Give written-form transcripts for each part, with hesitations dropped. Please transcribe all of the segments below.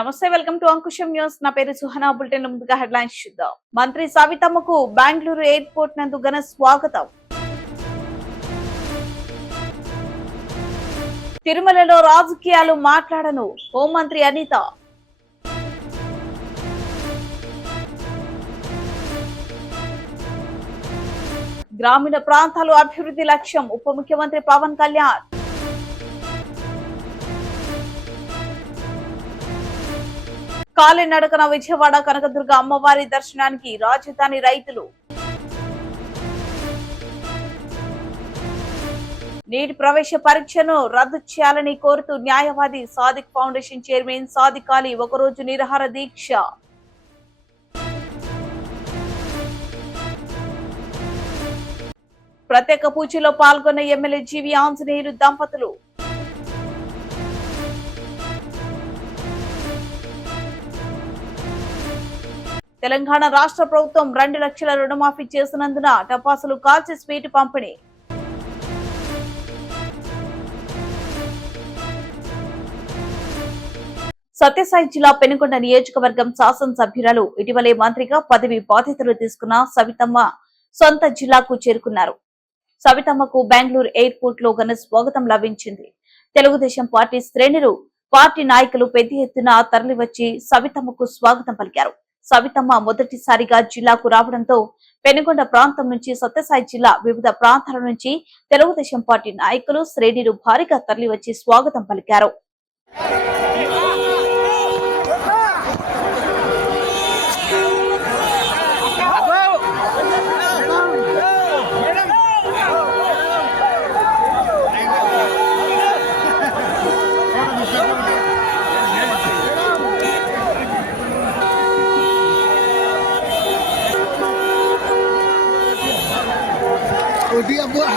నమస్తే, welcome to Ankusam news. నా పేరు సుహనా. బులెటిన్ ముందుగా హెడ్లైన్స్ చూద్దాం. మంత్రి సవితమ్మకు బెంగళూరు ఎయిర్పోర్ట్ నందు ఘన స్వాగతం. తిరుమలలో రాజకీయాలు మాట్లాడను హోంమంత్రి అనిత. గ్రామీణ ప్రాంతాలు అభివృద్ధి లక్ష్యం ఉప ముఖ్యమంత్రి పవన్ కళ్యాణ్. కాలినడకన విజయవాడ కనకదుర్గ అమ్మవారి దర్శనానికి రాజధాని రైతులు. నీట్ ప్రవేశ పరీక్షను రద్దు చేయాలని కోరుతూ న్యాయవాది సాదిక్ ఫౌండేషన్ చైర్మన్ సాదిక్ అలీ ఒకరోజు నిరాహార దీక్ష. ప్రత్యేక పూజలో పాల్గొన్న ఎమ్మెల్యే జీవి ఆంజనేయులు దంపతులు. తెలంగాణ రాష్ట్ర ప్రభుత్వం 2 లక్షల రుణమాఫీ చేసినందున టపాసులు కాల్చి స్వీట్ పంపిణీ. సత్యసాయి జిల్లా పెనుకొండ నియోజకవర్గం శాసనసభ్యురాలు ఇటీవలే మంత్రిగా పదవి బాధ్యతలు తీసుకున్న సవితమ్మ సొంత జిల్లాకు చేరుకున్నారు. సవితమ్మకు బెంగళూరు ఎయిర్పోర్ట్ లో ఘన స్వాగతం లభించింది. తెలుగుదేశం పార్టీ శ్రేణులు, పార్టీ నాయకులు పెద్ద ఎత్తున తరలివచ్చి సవితమ్మకు స్వాగతం పలికారు. సవితమ్మ మొదటిసారిగా జిల్లాకు రావడంతో పెనుకొండ ప్రాంతం నుంచి సత్యసాయి జిల్లా వివిధ ప్రాంతాల నుంచి తెలుగుదేశం పార్టీ నాయకులు, శ్రేణులు భారీగా తరలివచ్చి స్వాగతం పలికారు. Dia buah.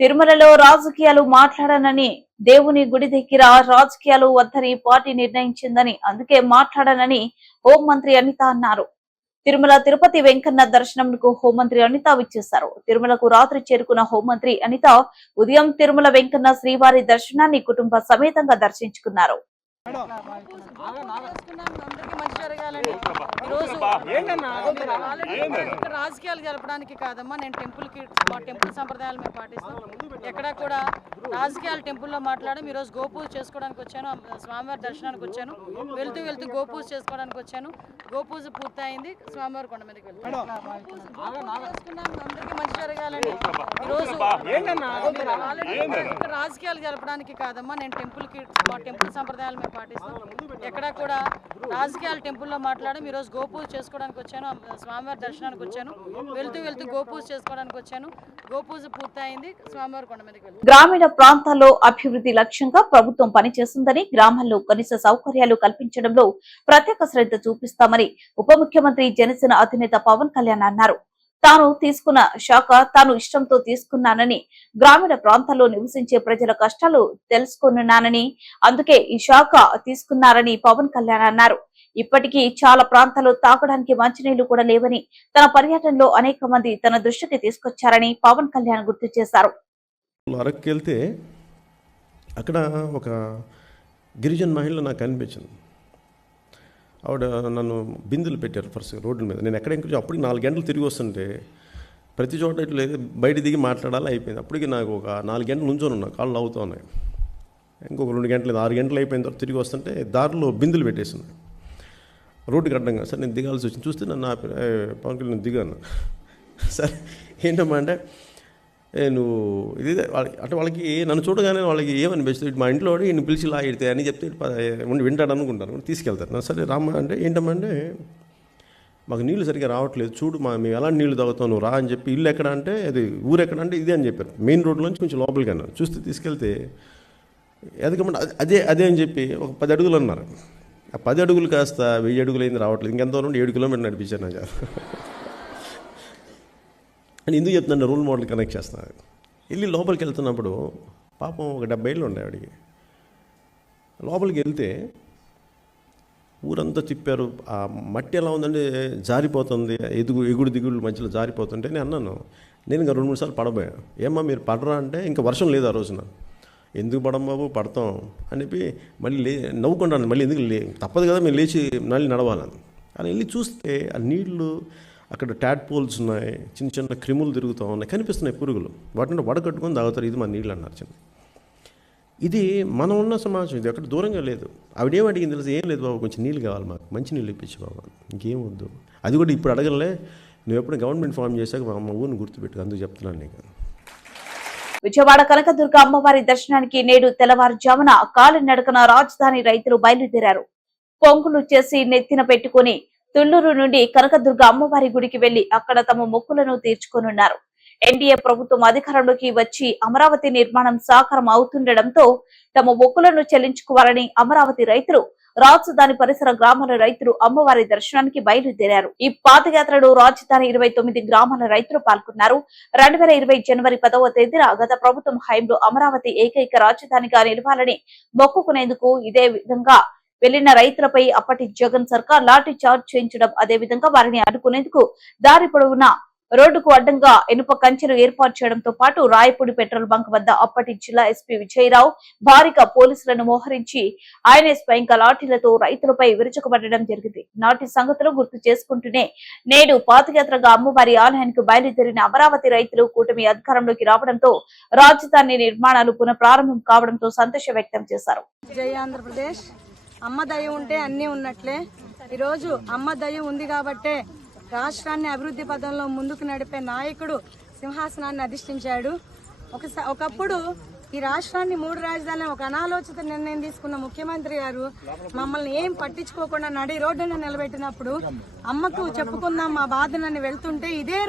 తిరుమలలో రాజకీయాలు మాట్లాడనని, దేవుని గుడి దగ్గర రాజకీయాలు వద్దని పార్టీ నిర్ణయించిందని, అందుకే మాట్లాడనని హోంమంత్రి అనిత అన్నారు. తిరుమల తిరుపతి వెంకన్న దర్శనంకు హోంమంత్రి అనిత విచ్చేశారు. తిరుమలకు రాత్రి చేరుకున్న హోంమంత్రి అనిత ఉదయం తిరుమల వెంకన్న శ్రీవారి దర్శనాన్ని కుటుంబ సమేతంగా దర్శించుకున్నారు. రాజకీయాలు జరపడానికి కాదమ్మా, నేను టెంపుల్ సంప్రదాయాలు మేము పాటిస్తాం. ఎక్కడా కూడా రాజకీయాలు టెంపుల్లో మాట్లాడడం. ఈరోజు గోపూజ చేసుకోవడానికి వచ్చాను, స్వామివారి దర్శనానికి వచ్చాను. వెళ్తూ వెళ్తూ గోపూజ చేసుకోవడానికి వచ్చాను. గోపూజ పూర్తయింది, స్వామివారి కొండ మీదకి వెళ్తాను. అందరికీ మంచి జరగాలని. ఈరోజు రాజకీయాలు జరపడానికి కాదమ్మా, నేను టెంపుల్ సంప్రదాయాలు మేము పాటిస్తాం. ఎక్కడా కూడా రాజకీయాలు టెంపుల్లో మాట్లాడడం. ఈరోజు గోపూజ చేసుకోవడానికి వచ్చాను, స్వామివారి దర్శనానికి వచ్చాను. వెళ్తూ వెళ్తూ గోపూజ చేసుకోవడానికి వచ్చాను. గోపూజ పూర్తయింది, స్వామివారి కొండ మీదకి వెళ్తాను. గ్రామీణ ప్రాంతాల్లో అభివృద్ధి లక్ష్యంగా ప్రభుత్వం పనిచేస్తుందని, గ్రామాల్లో కనీస సౌకర్యాలు కల్పించడంలో ప్రత్యేక శ్రద్ధ చూపిస్తామని ఉప ముఖ్యమంత్రి జనసేన అధినేత పవన్ కళ్యాణ్ అన్నారు. తాను తీసుకున్న శాఖ తాను ఇష్టంతో తీసుకున్నానని, గ్రామీణ ప్రాంతాల్లో నివసించే ప్రజల కష్టాలు తెలుసుకున్నానని, అందుకే ఈ శాఖ తీసుకున్నారని పవన్ కళ్యాణ్ అన్నారు. ఇప్పటికీ చాలా ప్రాంతాల్లో తాగడానికి మంచినీళ్లు కూడా లేవని తన పర్యటనలో అనేక మంది తన దృష్టికి తీసుకొచ్చారని పవన్ కళ్యాణ్ గుర్తు చేశారు. అరకుకి వెళ్తే అక్కడ ఒక గిరిజన మహిళ నాకు కనిపించింది. ఆవిడ నన్ను బిందులు పెట్టారు ఫస్ట్ రోడ్ల మీద. నేను ఎక్కడ ఇంకొంచెం అప్పటికి 4 గంటలు తిరిగి వస్తుంటే ప్రతి చోట ఇట్లా బయట దిగి మాట్లాడాలి అయిపోయింది. అప్పటికి నాకు ఒక 4 గంటలు నుంచొని ఉన్నా, కాళ్ళు అవుతూ ఉన్నాయి. ఇంకొక 2 గంటలు 6 గంటలు అయిపోయిన తర్వాత తిరిగి వస్తుంటే దారిలో బిందులు పెట్టేసింది రోడ్డుకి అడ్డంగా. సరే నేను దిగాల్సి వచ్చింది. చూస్తే నన్ను పవన్ కళ్యాణ్ దిగాను. సరే ఏంటమ్మా అంటే నువ్వు ఇది అంటే వాళ్ళకి నన్ను చూడగానే వాళ్ళకి ఏమనిపిస్తుంది, మా ఇంట్లో ఈయన పిలిచి లాగిడితే అని చెప్తే వింటాడు అనుకుంటాను, తీసుకెళ్తారు. సరే రామ్మా అంటే ఏంటమ్మా అంటే మాకు నీళ్ళు సరిగ్గా రావట్లేదు, చూడు మేము ఎలాంటి నీళ్ళు తాగుతావు, నువ్వు రా అని చెప్పి. ఇల్లు ఎక్కడ అంటే అది ఊరు ఎక్కడ అంటే ఇదే అని చెప్పారు. మెయిన్ రోడ్లోంచి కొంచెం లోపలికి అన్నారు. చూస్తే తీసుకెళ్తే ఎదగమంటే అదే అని చెప్పి ఒక 10 అడుగులు అన్నారు. ఆ 10 అడుగులు కాస్త 1000 అడుగులు అయింది, రావట్లేదు. ఇంకెంతో నుండి 7 కిలోమీటర్లు నడిపించాను నాకు. అని ఎందుకు చెప్తున్నాను, రోల్ మోడల్ కనెక్ట్ చేస్తున్నాను. వెళ్ళి లోపలికి వెళ్తున్నప్పుడు పాపం ఒక 70 ఏళ్ళు ఉండే ఆవిడికి. లోపలికి వెళ్తే ఊరంతా తిప్పారు. ఆ మట్టి ఎలా ఉందంటే జారిపోతుంది, ఎగుడు దిగుడు మధ్యలో జారిపోతుంటే నేను అన్నాను, నేను ఇంకా 2-3 సార్లు పడబోయాను. ఏమ్మా మీరు పడరా అంటే ఇంకా వర్షం లేదు ఆ రోజున. ఎందుకు పడం బాబు, పడతాం అని చెప్పి మళ్ళీ నవ్వుకుంటాను. మళ్ళీ ఎందుకు తప్పదు కదా, మేము లేచి మళ్ళీ నడవాలని. అలా వెళ్ళి చూస్తే ఆ నీళ్లు అక్కడ ట్యాడ్పోల్స్ ఉన్నాయి, చిన్న చిన్న క్రిములు తిరుగుతూ ఉన్నాయి, కనిపిస్తున్నాయి పురుగులు. వాటిని వడకట్టుకొని తాగుతారు. ఇది మా నీళ్ళు అన్నారు. చిన్న ఇది మనం ఉన్న సమాజం, ఇది అక్కడ దూరంగా లేదు. ఆవిడేం అడిగింది తెలుసు, ఏం లేదు బాబు, కొంచెం నీళ్ళు కావాలి మాకు, మంచి నీళ్ళు ఇప్పించు బాబు, ఇంకేం వద్దు. అది కూడా ఇప్పుడు అడగలే, నువ్వు ఎప్పుడు గవర్నమెంట్ ఫామ్ చేశాక మా ఊరిని గుర్తుపెట్టు, అందుకు చెప్తున్నాను నీకు. విజయవాడ కనకదుర్గ అమ్మవారి దర్శనానికి నేడు తెల్లవారుజామున కాలినడకన రాజధాని రైతులు బయలుదేరారు. పొంగులు చేసి నెత్తిన పెట్టుకుని తుళ్లూరు నుండి కనకదుర్గ అమ్మవారి గుడికి వెళ్లి అక్కడ తమ మొక్కులను తీర్చుకోనున్నారు. ఎన్డీఏ ప్రభుత్వం అధికారంలోకి వచ్చి అమరావతి నిర్మాణం సాకారం అవుతుండటంతో తమ మొక్కులను చెల్లించుకోవాలని అమరావతి రైతులు, రాజధాని పరిసర గ్రామాల రైతులు అమ్మవారి దర్శనానికి బయలుదేరారు. ఈ పాదయాత్రలో రాజధాని 29 గ్రామాల రైతులు పాల్గొన్నారు. 2020 జనవరి 10వ తేదీన గత ప్రభుత్వం హయాంలో అమరావతి ఏకైక రాజధానిగా నిలవాలని మొక్కుకునేందుకు ఇదే విధంగా వెళ్లిన రైతులపై అప్పటి జగన్ సర్కార్ లాఠీ చార్జ్ చేయించడం, అదే విధంగా వారిని అడ్డుకునేందుకు దారి పొడవునా రోడ్డుకు అడ్డంగా ఇనుప కంచెలు ఏర్పాటు చేయడంతో పాటు రాయపూడి పెట్రోల్ బంక్ వద్ద అప్పటి జిల్లా ఎస్పీ విజయరావు భారీగా పోలీసులను మోహరించి ఆయనే స్వయంగా లాఠీలతో రైతులపై విరుచుకుపడడం జరిగింది. నాటి సంగతులు గుర్తు చేసుకుంటూనే నేడు పాదయాత్రగా అమ్మవారి ఆలయానికి బయలుదేరిన అమరావతి రైతులు కూటమి అధికారంలోకి రావడంతో రాజధాని నిర్మాణాలు పునః ప్రారంభం కావడంతో సంతోషం వ్యక్తం చేశారు. జై ఆంధ్రప్రదేశ్. అమ్మ దయ ఉంటే అన్నీ ఉన్నట్లే. ఈరోజు అమ్మ దయ ఉంది కాబట్టే రాష్ట్రాన్ని అభివృద్ధి పదంలో ముందుకు నడిపే నాయకుడు సింహాసనాన్ని అధిష్ఠించాడు. ఒకప్పుడు ఈ రాష్ట్రాన్ని 3 రాజధానులు ఒక అనాలోచిత నిర్ణయం తీసుకున్న ముఖ్యమంత్రి గారు మమ్మల్ని ఏం పట్టించుకోకుండా నడి రోడ్డున నిలబెట్టినప్పుడు అమ్మకు చెప్పుకుందాం మా బాధనని వెళ్తుంటే ఇదే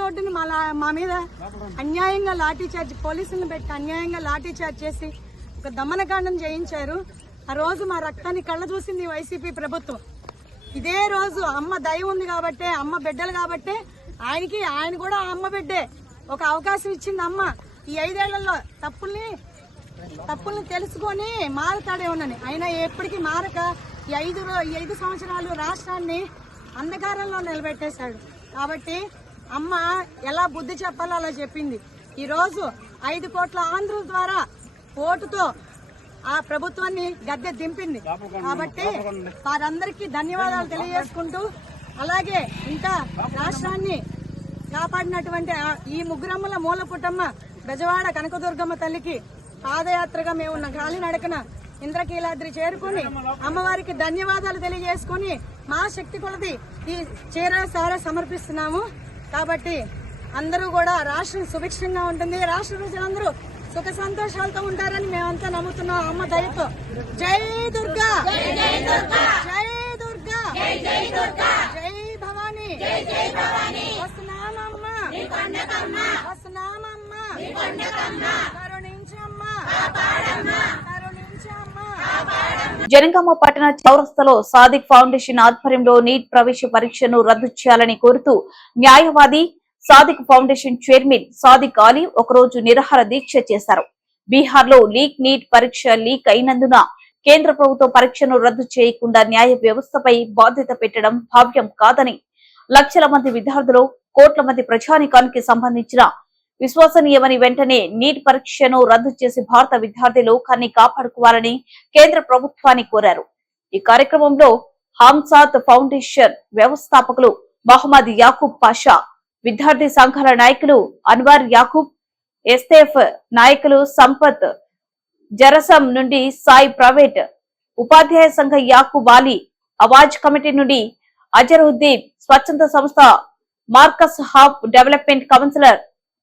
రోడ్డును మా మీద అన్యాయంగా లాఠీ చార్జ్, పోలీసులను పెట్టి అన్యాయంగా లాఠీ చార్జ్ చేసి ఒక దమనకాండం చేయించారు. ఆ రోజు మా రక్తాన్ని కళ్ళ చూసింది వైసీపీ ప్రభుత్వం. ఇదే రోజు అమ్మ దయ ఉంది కాబట్టే, అమ్మ బిడ్డలు కాబట్టే ఆయన కూడా అమ్మ బిడ్డే ఒక అవకాశం ఇచ్చింది అమ్మ. ఈ 5 ఏళ్లలో తప్పుల్ని తెలుసుకొని మారతాడే ఉన్నని, అయినా ఎప్పటికీ మారక ఈ 5 సంవత్సరాలు రాష్ట్రాన్ని అంధకారంలో నిలబెట్టేశాడు. కాబట్టి అమ్మ ఎలా బుద్ధి చెప్పాలో అలా చెప్పింది. ఈ రోజు 5 కోట్ల ఆంధ్రుల ద్వారా ఓటుతో ఆ ప్రభుత్వాన్ని గద్దె దింపింది. కాబట్టి వారందరికీ ధన్యవాదాలు తెలియజేసుకుంటూ, అలాగే ఇంకా రాష్ట్రాన్ని కాపాడినటువంటి ఈ ముగ్గురమ్మల మూల పుట్టమ్మ బెజవాడ కనకదుర్గమ్మ తల్లికి పాదయాత్రగా మేము కాలినడకన ఇంద్రకీలాద్రి చేరుకుని అమ్మవారికి ధన్యవాదాలు తెలియజేసుకుని మా శక్తి కొలది ఈ చీర సార సమర్పిస్తున్నాము. కాబట్టి అందరూ కూడా రాష్ట్రం సుభిక్షంగా ఉంటుంది, రాష్ట్ర ప్రజలందరూ సుఖ సంతోషాలతో ఉంటారని మేమంతా నమ్ముతున్నాం అమ్మ దయతో. జై దుర్గా, జై దుర్గా, జై భవానీ, వస్తున్నామమ్మ, కరుణించమ్మ. జనగామ పట్టణ చౌరస్తాలో సాదిక్ ఫౌండేషన్ ఆధ్వర్యంలో నీట్ ప్రవేశ పరీక్షను రద్దు చేయాలని కోరుతూ న్యాయవాది సాదిక్ ఫౌండేషన్ చైర్మన్ సాదిక్ అలీ ఒకరోజు నిరాహార దీక్ష చేశారు. బీహార్ లో నీట్ పరీక్ష లీక్ అయినందున కేంద్ర ప్రభుత్వం పరీక్షను రద్దు చేయకుండా న్యాయ వ్యవస్థపై బాధ్యత పెట్టడం భావ్యం కాదని, లక్షల మంది విద్యార్థులు, కోట్ల మంది ప్రజానీకానికి సంబంధించిన విశ్వసనీయమని వెంటనే నీట్ పరీక్షను రద్దు చేసి భారత విద్యార్థి లోకాన్ని కాపాడుకోవాలని కేంద్ర ప్రభుత్వాన్ని కోరారు. ఈ కార్యక్రమంలో హంసాత్ ఫౌండేషన్ వ్యవస్థాపకులు మహమ్మద్ యాకూబ్ పాషా, విద్యార్థి సంఘాల నాయకులు అన్వర్ యాకూబ్, ఎస్ఎఫ్ నాయకులు సంపత్ జరసం నుండి సాయి ప్రైవేట్, ఉపాధ్యాయ సంఘ యాకూబ్ అలీ, అవాజ్ కమిటీ నుండి అజరుద్దీన్, స్వచ్ఛంద సంస్థ Marcus half development counsellor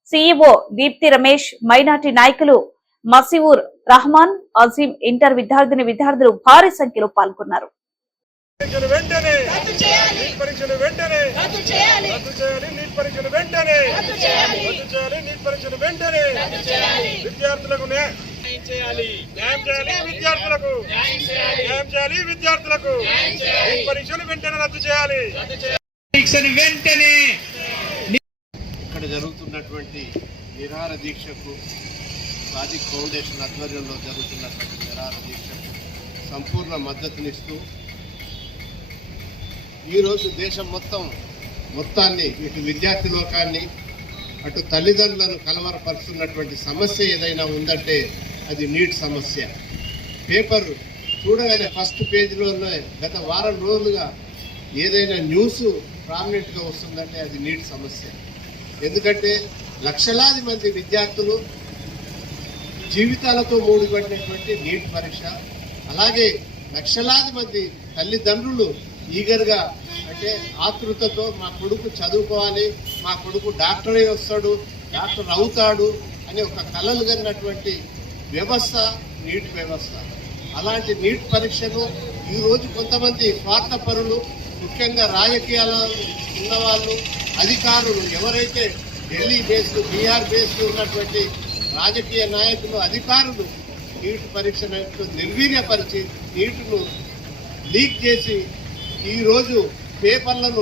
CEO Deepti Ramesh, minority నాయకులు మసీవుర్ రహమాన్, అజీం, ఇంటర్ విద్యార్థులు భారీ సంఖ్యలో పాల్గొన్నారు. ఇక్కడ జరుగుతున్నటువంటి నిరాహార దీక్షకు, సాదిక్ ఫౌండేషన్ ఆధ్వర్యంలో జరుగుతున్నటువంటి నిరాహార దీక్షకు సంపూర్ణ మద్దతునిస్తూ ఈరోజు దేశం మొత్తాన్ని ఇటు విద్యార్థి లోకాన్ని, అటు తల్లిదండ్రులను కలవరపరుస్తున్నటువంటి సమస్య ఏదైనా ఉందంటే అది నీట్ సమస్య. పేపర్ చూడగానే ఫస్ట్ పేజీలోనే గత వారం రోజులుగా ఏదైనా న్యూస్ ప్రామినెంట్గా వస్తుందంటే అది నీట్ సమస్య. ఎందుకంటే లక్షలాది మంది విద్యార్థులు జీవితాలతో ముడిపడినటువంటి నీట్ పరీక్ష, అలాగే లక్షలాది మంది తల్లిదండ్రులు ఈగర్గా, అంటే ఆతృతతో మా కొడుకు చదువుకోవాలి, మా కొడుకు డాక్టర్ అయి వస్తాడు, డాక్టర్ అవుతాడు అనే ఒక కలలు కన్నటువంటి వ్యవస్థ నీట్ వ్యవస్థ. అలాంటి నీట్ పరీక్షను ఈరోజు కొంతమంది స్వార్థపరులు, ముఖ్యంగా రాజకీయాలు ఉన్నవాళ్ళు, అధికారులు, ఎవరైతే ఢిల్లీ బేస్లు, బీహార్ బేస్లు ఉన్నటువంటి రాజకీయ నాయకులు, అధికారులు నీట్ పరీక్షను నిర్వీర్యపరిచి నీటును లీక్ చేసి ఈరోజు పేపర్లను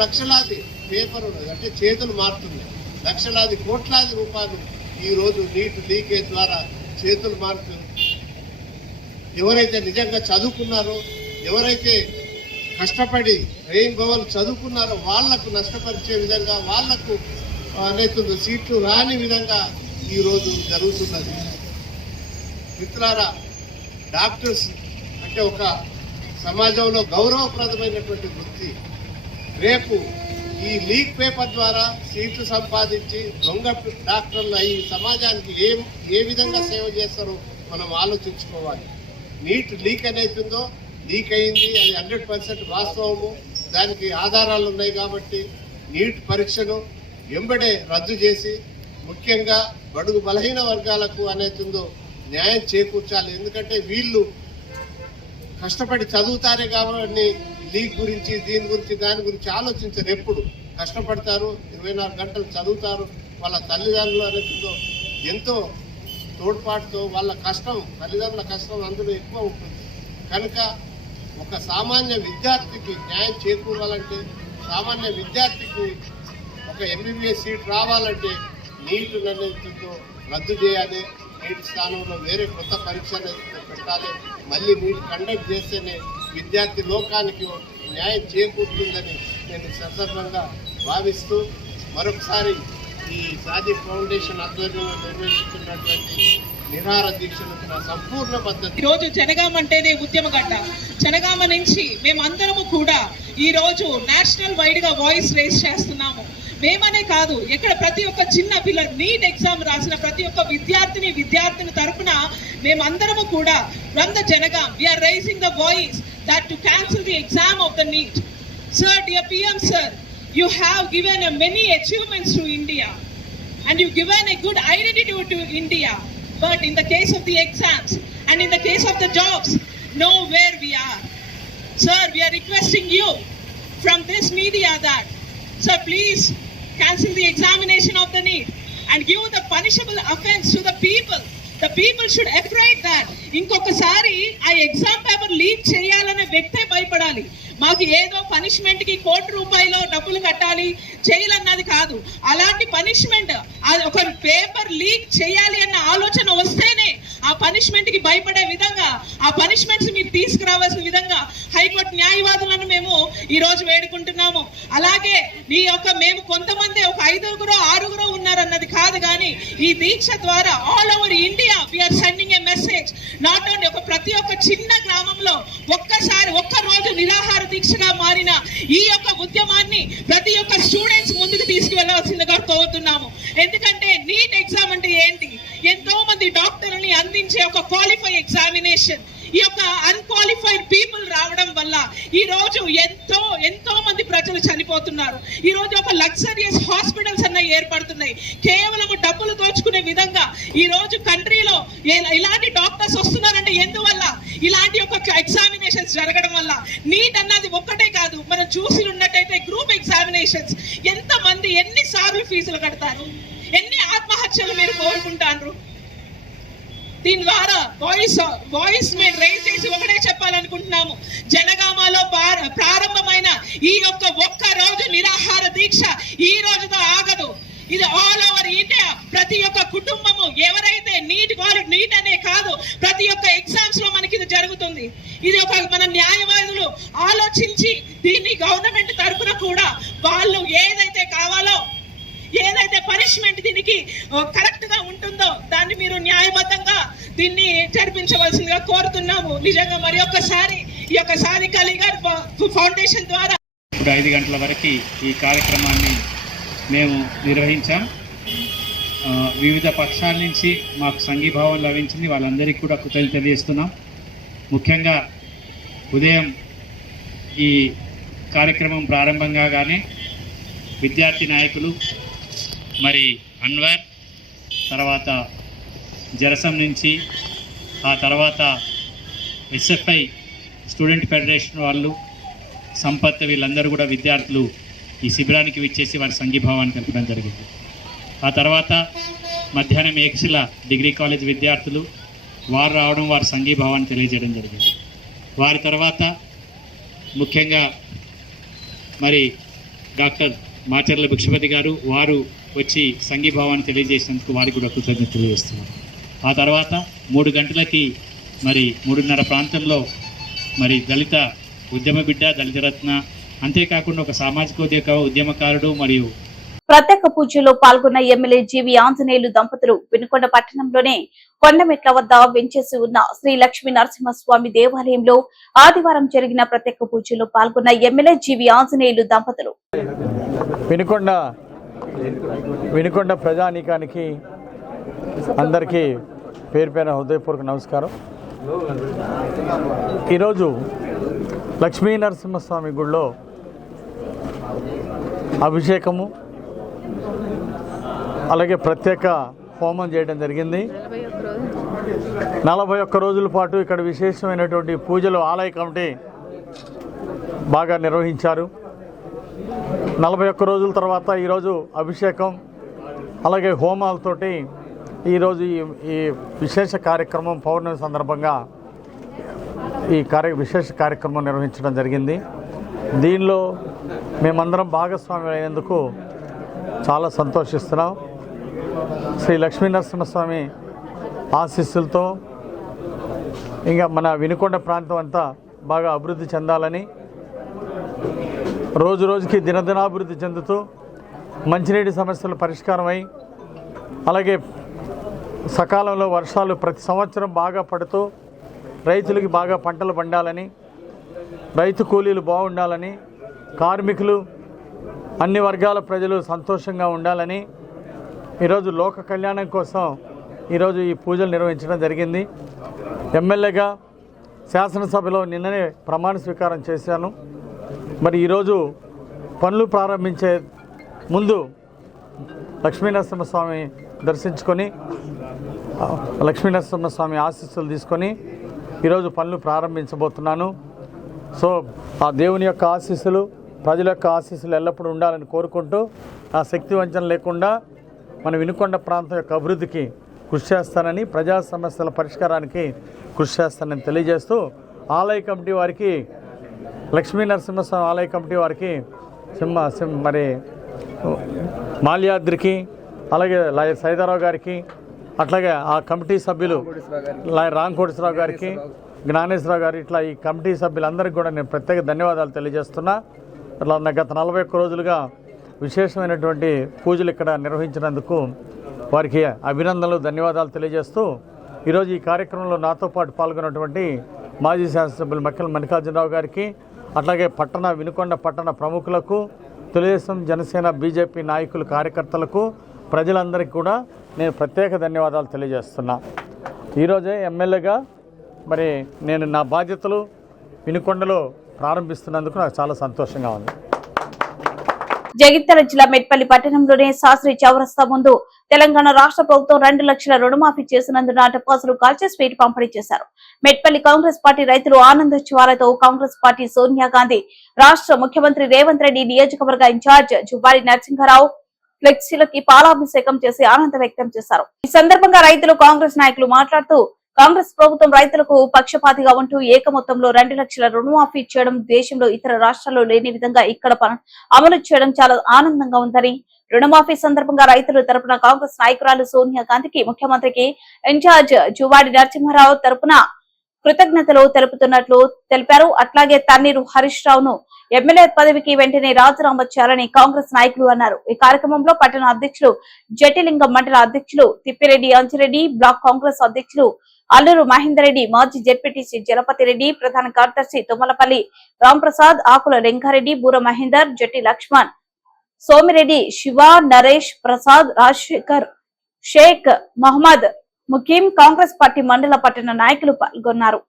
లక్షలాది పేపర్లు, అంటే చేతులు మారుతున్నాయి. లక్షలాది కోట్లాది రూపాయలు ఈరోజు నీట్ లీకేజ్ ద్వారా చేతులు మారుతూ ఎవరైతే నిజంగా చదువుకున్నారో, ఎవరైతే కష్టపడి రెయిన్బోవల్ చదువుకున్నారో వాళ్లకు నష్టపరిచే విధంగా, వాళ్లకు అనేక సీట్లు రాని విధంగా ఈరోజు జరుగుతున్నది. మిత్రులారా, డాక్టర్స్ అంటే ఒక సమాజంలో గౌరవప్రదమైనటువంటి వృత్తి. రేపు ఈ లీక్ పేపర్ ద్వారా సీట్లు సంపాదించి దొంగ డాక్టర్లు అయ్యి సమాజానికి ఏ విధంగా సేవ చేస్తారో మనం ఆలోచించుకోవాలి. నీట్ లీక్ అనేతుందో లీక్ అయింది, అది 100% వాస్తవము, దానికి ఆధారాలు ఉన్నాయి. కాబట్టి నీట్ పరీక్షను వెంబడే రద్దు చేసి ముఖ్యంగా బడుగు బలహీన వర్గాలకు అనేతుందో న్యాయం చేకూర్చాలి. ఎందుకంటే వీళ్ళు కష్టపడి చదువుతారే కాబట్టి లీక్ గురించి, దీని గురించి, దాని గురించి ఆలోచించారు. ఎప్పుడు కష్టపడతారు, 24 గంటలు చదువుతారు, వాళ్ళ తల్లిదండ్రులు అనేతుందో ఎంతో తోడ్పాటుతో వాళ్ళ కష్టం, తల్లిదండ్రుల కష్టం అందులో ఎక్కువ ఉంటుంది. కనుక ఒక సామాన్య విద్యార్థికి న్యాయం చేకూరాలంటే, సామాన్య విద్యార్థికి ఒక MBBS సీట్ రావాలంటే నీట్ నిర్ణయంతో రద్దు చేయాలి. నీట్ స్థానంలో వేరే కొత్త పరీక్షలు పెట్టాలి. మళ్ళీ నీట్ కండక్ట్ చేస్తేనే విద్యార్థి లోకానికి న్యాయం చేకూరుతుందని నేను సందర్భంగా భావిస్తూ మరొకసారి ఈ సాదిక్ ఫౌండేషన్ ఆధ్వర్యంలో నిర్వహిస్తున్నటువంటి నిరాహార దీక్షలకు నా సంపూర్ణ మద్దతు. ఈరోజు జనగామ అంటేనే ఉద్యమగడ్డ. జనగామ నుంచి మేమందరము కూడా ఈరోజు నేషనల్ వైడ్ గా వాయిస్ రేస్ చేస్తున్నాము. మేమనే కాదు, ఎక్కడ ప్రతి ఒక్క చిన్న పిల్లలు నీట్ ఎగ్జామ్ రాసిన ప్రతి ఒక్క విద్యార్థిని తరపున మేమందరము కూడా from the Janagam we are raising the voice that to cancel the exam of the NEET. Sir, dear PM sir, you have given many achievements to India and you've given a good identity to India, but in the case of the exams and in the case of the jobs, know where we are. Sir, we are requesting you from this media that, sir, please cancel the examination of the NEET and give the punishable offense to the people. The people should afraid that ఇంకొకసారి ఆ exam paper leak చేయాలనే వ్యక్తే భయపడాలి. మాకు ఏదో punishment కి ₹1,00,00,000 డబ్బులు కట్టాలి చేయాలన్నది కాదు. అలాంటి పనిష్మెంట్ ఒక పేపర్ లీక్ చేయాలి అన్న ఆలోచన వస్తేనే ఆ పనిష్మెంట్ కి భయపడే విధంగా ఆ ఆ పనిష్మెంట్స్ మీరు తీసుకురావాల్సిన విధంగా హైకోర్టు న్యాయవాదులను మేము ఈ రోజు వేడుకుంటున్నాము. అలాగే మేము కొంతమంది ఒక 5గురో 6గురో ఉన్నారన్నది కాదు, కానీ ఈ దీక్ష ద్వారా all over India we're sending a message. Not only ప్రతి ఒక్క చిన్న గ్రామంలో ఒక్క రోజు నిరాహార దీక్షగా మారిన ఈ యొక్క ఉద్యమాన్ని ప్రతి ఒక్క స్టూడెంట్స్ ముందుకు తీసుకువెళ్లాల్సిందిగా కోరుతున్నాము. ఎందుకంటే నీట్ ఎగ్జామ్ అంటే ఏంటి? ఎంతో మంది డాక్టర్లని అందించే ఒక క్వాలిఫై ఎగ్జామినేషన్. ఈ యొక్క అన్క్వాలిఫైడ్ పీపుల్ రావడం వల్ల ఈ రోజు ఎంతో మంది ప్రజలు చనిపోతున్నారు. ఈ రోజు ఒక లగ్జరియస్ హాస్పిటల్స్ అన్నవి ఏర్పడుతున్నాయి. కేవలం డబ్బులు దోచుకునే విధంగా ఈ రోజు కంట్రీలో ఇలాంటి డాక్టర్స్ వస్తున్నారంటే ఎందువల్ల? ఇలాంటి ఒక ఎగ్జామినేషన్స్ జరగడం వల్ల. నీట్ అన్నది ఒక్కటే కాదు, మనం చూసి ఉన్నట్టయితే గ్రూప్ ఎగ్జామినేషన్స్ ఎంతమంది ఎన్నిసార్లు ఫీజులు కడతారు, ఎన్ని ఆత్మహత్యలు మీరు కోరుకుంటారు? దీని ద్వారా వాయిస్ మేము రేజ్ చేసి ఒకటే చెప్పాలనుకుంటున్నాము. జనగామలో ప్రారంభమైన ఈ ఒక్క రోజు నిరాహార దీక్ష ఈ రోజుతో ఆగదు. ఇది ఆల్ ఓవర్ ఇండియా ప్రతి ఒక్క కుటుంబము ఎవరైతే నీట్ అనే కాదు, ప్రతి ఒక్క ఎగ్జామ్స్ లో మనకి ఇది జరుగుతుంది. ఇది మన న్యాయవాదులు ఆలోచించి దీన్ని గవర్నమెంట్ తరఫున కూడా వాళ్ళు ఏదైతే కావాలో, ఏదైతే పనిష్మెంట్ దీనికి కరెక్ట్ గా ఉంటుందో దాన్ని మీరు న్యాయబద్ధంగా దీన్ని జరిపించవలసిందిగా కోరుతున్నాము. నిజంగా మరి ఒక్కసారి ఈ యొక్క సాదిక్ అలీ గారి ఫౌండేషన్ ద్వారా 5 గంటల వరకు ఈ కార్యక్రమాన్ని మేము నిర్వహించాం. వివిధ పక్షాల నుంచి మాకు సంఘీభావం లభించింది. వాళ్ళందరికీ కూడా కృతజ్ఞతలు తెలియజేస్తున్నాం. ముఖ్యంగా ఉదయం ఈ కార్యక్రమం ప్రారంభం కాగానే విద్యార్థి నాయకులు మరి అన్వర్, తర్వాత జరసం నుంచి, ఆ తర్వాత ఎస్ఎఫ్ఐ స్టూడెంట్ ఫెడరేషన్ వాళ్ళు, సంపత్, వీళ్ళందరూ కూడా విద్యార్థులు ఈ శిబిరానికి విచ్చేసి వారి సంఘీభావాన్ని తెలపడం జరిగింది. ఆ తర్వాత మధ్యాహ్నం ఏక్సిల డిగ్రీ కాలేజ్ విద్యార్థులు వారు రావడం, వారి సంఘీభావాన్ని తెలియజేయడం జరిగింది. వారి తర్వాత ముఖ్యంగా మరి డాక్టర్ మాచర్ల భిక్షపతి గారు వారు వచ్చి సంఘీభావాన్ని తెలియజేసినందుకు వారికి కూడా కృతజ్ఞతలు తెలియజేస్తున్నారు. ఆ తర్వాత 3 గంటలకి మరి 3:30 ప్రాంతంలో మరి దళిత ఉద్యమ బిడ్డ, దళిత రత్న, అంతేకాకుండా ఒక సామాజిక ఉద్యమకారుడు మరియు ప్రత్యేక పూజలో పాల్గొన్న ఎమ్మెల్యే జీవి ఆంజనేయులు దంపతులు వినుకొండ పట్టణంలోనే కొండమెట్ల వద్ద వెంచేసి ఉన్న శ్రీ లక్ష్మీ నరసింహస్వామి దేవాలయంలో ఆదివారం జరిగిన ప్రత్యేక పూజలో పాల్గొన్న ఎమ్మెల్యే జీవి ఆంజనేయులు దంపతులు. వినుకొండ ప్రజానీకానికి అందరికీ పేరు పేరున హృదయపూర్వక నమస్కారం. ఈరోజు లక్ష్మీ నరసింహస్వామి గుడిలో అభిషేకము అలాగే ప్రత్యేక హోమం చేయడం జరిగింది. 41 రోజుల పాటు ఇక్కడ విశేషమైనటువంటి పూజలు ఆలయ కమిటీ బాగా నిర్వహించారు. 41 రోజుల తర్వాత ఈరోజు అభిషేకం అలాగే హోమాలతోటి ఈరోజు ఈ విశేష కార్యక్రమం పౌర్ణమి సందర్భంగా ఈ విశేష కార్యక్రమం నిర్వహించడం జరిగింది. దీనిలో మేమందరం భాగస్వామ్యం అయినందుకు చాలా సంతోషిస్తున్నాం. శ్రీ లక్ష్మీ నరసింహస్వామి ఆశీస్సులతో ఇంకా మన వినుకొండ ప్రాంతం అంతా బాగా అభివృద్ధి చెందాలని, రోజు రోజుకి దినదినాభివృద్ధి చెందుతూ మంచినీటి సమస్యలు పరిష్కారమై అలాగే సకాలంలో వర్షాలు ప్రతి సంవత్సరం బాగా పడుతూ రైతులకి బాగా పంటలు పండాలని, రైతు కూలీలు బాగుండాలని, కార్మికులు అన్ని వర్గాల ప్రజలు సంతోషంగా ఉండాలని ఈరోజు లోక కళ్యాణం కోసం ఈరోజు ఈ పూజలు నిర్వహించడం జరిగింది. ఎమ్మెల్యేగా శాసనసభలో నిన్ననే ప్రమాణ స్వీకారం చేశాను. మరి ఈరోజు పనులు ప్రారంభించే ముందు లక్ష్మీనరసింహస్వామి దర్శించుకొని లక్ష్మీనరసింహస్వామి ఆశీస్సులు తీసుకొని ఈరోజు పనులు ప్రారంభించబోతున్నాను. సో ఆ దేవుని యొక్క ఆశీస్సులు, ప్రజల యొక్క ఆశీస్సులు ఎల్లప్పుడూ ఉండాలని కోరుకుంటూ ఆ శక్తి వంచన లేకుండా మన వినుకొండ ప్రాంతం యొక్క అభివృద్ధికి కృషి చేస్తానని, ప్రజా సమస్యల పరిష్కారానికి కృషి చేస్తానని తెలియజేస్తూ ఆలయ కమిటీ వారికి, లక్ష్మీ నరసింహస్వామి ఆలయ కమిటీ వారికి, మరి మాల్యాద్రికి అలాగే సైదారావు గారికి, అట్లాగే ఆ కమిటీ సభ్యులు రాంకోటేశ్వరరావు గారికి, జ్ఞానేశ్వరరావు గారు ఇట్లా ఈ కమిటీ సభ్యులందరికీ కూడా నేను ప్రత్యేక ధన్యవాదాలు తెలియజేస్తున్నా. అట్లా గత 41 రోజులుగా విశేషమైనటువంటి పూజలు ఇక్కడ నిర్వహించినందుకు వారికి అభినందనలు, ధన్యవాదాలు తెలియజేస్తూ ఈరోజు ఈ కార్యక్రమంలో నాతో పాటు పాల్గొన్నటువంటి మాజీ శాసనసభ్యులు మక్కెల మల్లికార్జునరావు గారికి, అట్లాగే వినుకొండ పట్టణ ప్రముఖులకు, తెలుగుదేశం, జనసేన, బీజేపీ నాయకులు, కార్యకర్తలకు, ప్రజలందరికీ కూడా నేను ప్రత్యేక ధన్యవాదాలు తెలియజేస్తున్నా. ఈరోజే ఎమ్మెల్యేగా మరి నేను నా బాధ్యతలు వినుకొండలో ప్రారంభిస్తున్నందుకు నాకు చాలా సంతోషంగా ఉంది. జగిత్యాల జిల్లా మెట్పల్లి పట్టణంలోని శాస్త్రి చౌరస్తా ముందు తెలంగాణ రాష్ట్ర ప్రభుత్వం 2 లక్షల రుణమాఫీ చేసినందున టపాసులు కాల్చి స్వీట్ పంపిణీ చేశారు. మెట్పల్లి కాంగ్రెస్ పార్టీ రైతులు ఆనందోత్సవాలతో కాంగ్రెస్ పార్టీ సోనియా గాంధీ, రాష్ట్ర ముఖ్యమంత్రి రేవంత్ రెడ్డి, నియోజకవర్గ ఇన్ఛార్జ్ జువ్వాడి నరసింహారావు ఫ్లెక్సీలకి పాలాభిషేకం చేసి ఆనందం వ్యక్తం చేశారు. ఈ సందర్భంగా రైతులు, కాంగ్రెస్ నాయకులు మాట్లాడుతూ కాంగ్రెస్ ప్రభుత్వం రైతులకు పక్షపాతిగా ఉంటూ ఏక మొత్తంలో 2 లక్షల రుణమాఫీ చేయడం దేశంలో ఇతర రాష్ట్రాల్లో లేని విధంగా ఇక్కడ అమలు చేయడం చాలా ఆనందంగా ఉందని, రుణమాఫీ సందర్భంగా రైతుల తరపున కాంగ్రెస్ నాయకురాలు సోనియా గాంధీకి, ముఖ్యమంత్రికి ఇన్ఛార్జ్ జువ్వాడి నరసింహారావు తరపున కృతజ్ఞతలు తెలుపుతున్నట్లు తెలిపారు. అట్లాగే తన్నీరు హరీష్ రావును ఎమ్మెల్యే పదవికి వెంటనే రాజీనామా చేయాలని కాంగ్రెస్ నాయకులు అన్నారు. ఈ కార్యక్రమంలో పట్టణ అధ్యక్షులు జటిలింగం, మండల అధ్యక్షులు తిప్పిరెడ్డి అంజిరెడ్డి, బ్లాక్ కాంగ్రెస్ అధ్యక్షులు అల్లూరు మహేందర్ రెడ్డి, మాజీ జెడ్పీటీసీ జలపతి రెడ్డి, ప్రధాన కార్యదర్శి తుమ్మలపల్లి రాంప్రసాద్, ఆకుల లింగారెడ్డి, బూర మహేందర్, జట్టి లక్ష్మణ్, సోమిరెడ్డి, శివ, నరేష్ ప్రసాద్, రాజశేఖర్, షేక్ మహమ్మద్, ముఖీం, కాంగ్రెస్ పార్టీ మండల పట్టణ నాయకులు పాల్గొన్నారు.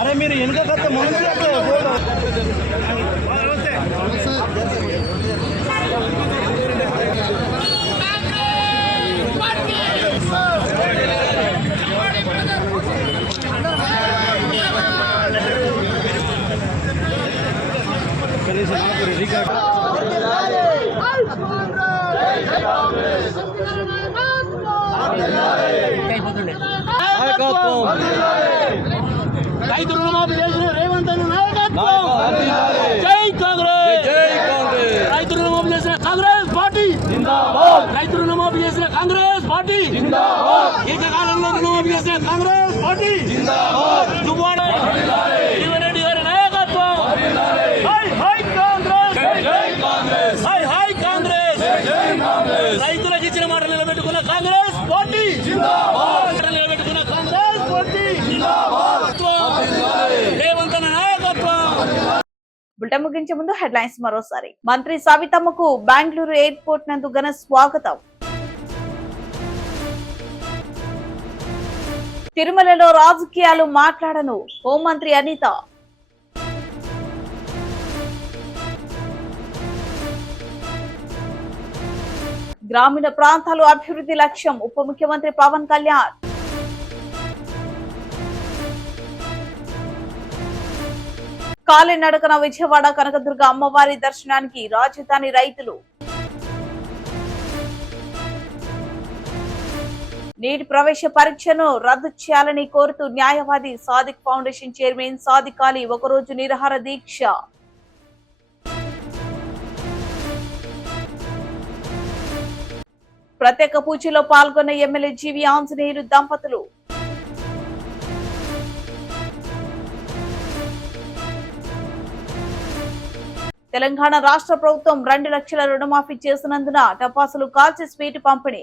అరే మీరు వెనుక మనసు రైతు రుణమాఫీ చేసిన రేవంత్ అన్న నాయకత్వం. జై కాంగ్రెస్, రైతు రుణమాఫీ చేసిన కాంగ్రెస్ పార్టీ, రైతు రుణమాఫీ చేసిన కాంగ్రెస్ పార్టీ, ఏకకాలంలో రుణమాఫీ చేసిన కాంగ్రెస్ పార్టీ, జీవన్రెడ్డి గారి నాయకత్వం. High high Congress, high high Congress, రైతులకు ఇచ్చిన మాట నిలబెట్టుకున్న కాంగ్రెస్ పార్టీ, నిలబెట్టుకున్న కాంగ్రెస్ పార్టీ, రేవంత్ అన్న నాయకత్వం. బులెటిన్ ముగించే ముందు హెడ్లైన్స్ మరోసారి. మంత్రి సవితమ్మకు బెంగళూరు ఎయిర్పోర్ట్ నందు ఘన స్వాగతం. తిరుమలలో రాజకీయాలు మాట్లాడను, హోంమంత్రి అనిత. గ్రామీణ ప్రాంతాలు అభివృద్ధి లక్ష్యం, ఉప ముఖ్యమంత్రి పవన్ కళ్యాణ్. కాలినడకన విజయవాడ కనకదుర్గ అమ్మవారి దర్శనానికి రాజధాని రైతులు. నీట్ ప్రవేశ పరీక్షను రద్దు చేయాలని కోరుతూ న్యాయవాది సాదిక్ ఫౌండేషన్ చైర్మన్ సాదిక్ అలీ ఒకరోజు నిరాహార దీక్ష. ప్రత్యేక పూజలో పాల్గొన్న ఎమ్మెల్యే జీవి ఆంజనేయులు దంపతులు. తెలంగాణ రాష్ట్ర ప్రభుత్వం 2 లక్షల రుణమాఫీ చేసినందున టపాసులు కాల్చి స్వీట్ పంపిణీ.